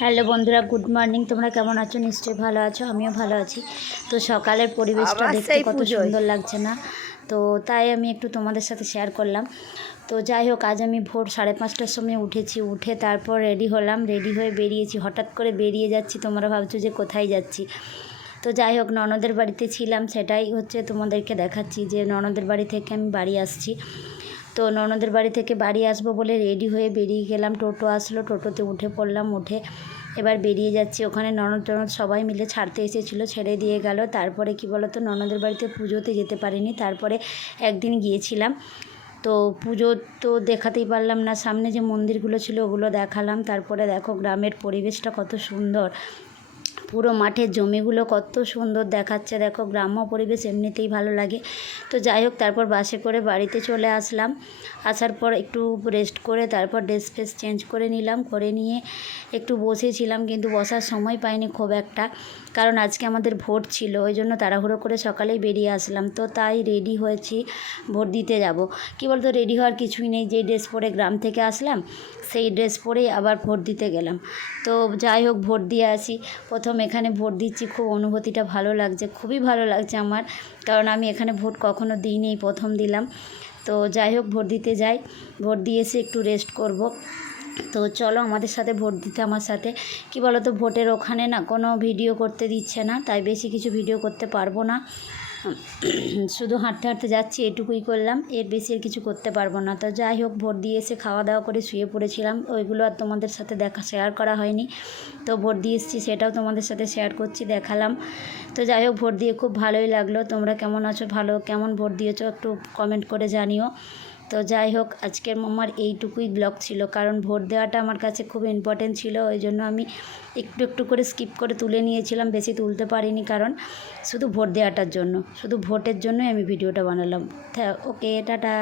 Hello বন্ধুরা good morning. তোমরা কেমন আছো? নিশ্চয়ই ভালো আছো আমিও ভালো আছি। তো সকালের পরিবেশটা দেখতে কত সুন্দর লাগছে না? তো তাই আমি একটু তোমাদের সাথে শেয়ার করলাম। তো যাই হোক আজ আমি ভোর সাড়ে পাঁচটার সময় উঠেছি। উঠে তারপর রেডি হলাম। রেডি হয়ে বেরিয়েছি। হঠাৎ করে বেরিয়ে যাচ্ছি। তোমরা ভাবছ যে কোথায় যাচ্ছি? তো যাই হোক ননদের বাড়িতে ছিলাম। সেটাই হচ্ছে তোমাদেরকে দেখাচ্ছি যে ননদের বাড়ি থেকে আমি বাড়ি আসছি। তো ননদের বাড়ি থেকে বাড়ি আসব বলে রেডি হয়ে বেরিয়ে গেলাম। টোটো আসলো, টোটোতে উঠে পড়লাম, উঠে এবার বেরিয়ে যাচ্ছি। ওখানে ননদ টনদ সবাই মিলে ছাড়তে এসেছিল, ছেড়ে দিয়ে গেল। তারপরে কি বলতো, ননদের বাড়িতে পুজোতে যেতে পারিনি। তারপরে একদিন গিয়েছিলাম। তো পুজো তো দেখাতেই পারলাম না। সামনে যে মন্দিরগুলো ছিল ওগুলো দেখালাম। তারপরে দেখো গ্রামের পরিবেশটা কত সুন্দর। পুরো মাঠের জমিগুলো কত সুন্দর দেখাচ্ছে। দেখো গ্রাম্য পরিবেশ এমনিতেই ভালো লাগে। তো যাই হোক, তারপর বাসে করে বাড়িতে চলে আসলাম। আসার পর একটু রেস্ট করে তারপর ড্রেস ফ্রেস চেঞ্জ করে নিলাম। করে নিয়ে একটু বসেছিলাম, কিন্তু বসার সময় পাইনি খুব একটা। কারণ আজকে আমাদের ভোট ছিল, ওই জন্য তাড়াহুড়ো করে সকালেই বেরিয়ে আসলাম। তো তাই রেডি হয়েছি ভোট দিতে যাব। কি বলতো রেডি হওয়ার কিছুই নেই। যে ড্রেস পরে গ্রাম থেকে আসলাম, সেই ড্রেস পরেই আবার ভোট দিতে গেলাম। তো যাই হোক ভোট দিয়ে আসি। প্রথম এখানে ভোট দিচ্ছি, খুব অনুভূতিটা ভালো লাগছে, খুবই ভালো লাগছে আমার। কারণ আমি এখানে ভোট কখনো দিইনি, প্রথম দিলাম। তো যাই হোক, ভোট দিতে যাই। ভোট দিয়ে এসে একটু রেস্ট করব। তো চলো, আমাদের সাথে ভোট দিতে, আমার সাথে। কি বলো তো ভোটের ওখানে না কোনো ভিডিও করতে দিচ্ছে না, তাই বেশি কিছু ভিডিও করতে পারব না। শুধু হাঁটতে হাঁটতে যাচ্ছি, এটুকুই করলাম। এর বেশি আর কিছু করতে পারব না। তো যাই হোক ভোট দিয়ে এসে খাওয়া দাওয়া করে শুয়ে পড়েছিলাম। ওইগুলো আর তোমাদের সাথে দেখা শেয়ার করা হয়নি। তো ভোট দিয়ে এসেছি, সেটাও তোমাদের সাথে শেয়ার করছি, দেখালাম। তো যাই হোক ভোট দিয়ে খুব ভালোই লাগল। তোমরা কেমন আছো? ভালো? কেমন ভোট দিয়েছ? একটু কমেন্ট করে জানিও। তো যাই হোক আজকের আমার এইটুকুই ব্লগ ছিল। কারণ ভোট দেওয়াটা আমার কাছে খুব ইম্পর্টেন্ট ছিল, ওই জন্য আমি একটু একটু করে স্কিপ করে তুলে নিয়েছিলাম, বেশি তুলতে পারিনি কারণ শুধু ভোট দেওয়াটার জন্য। শুধু ভোটের জন্যই আমি ভিডিওটা বানালাম। Okay tata.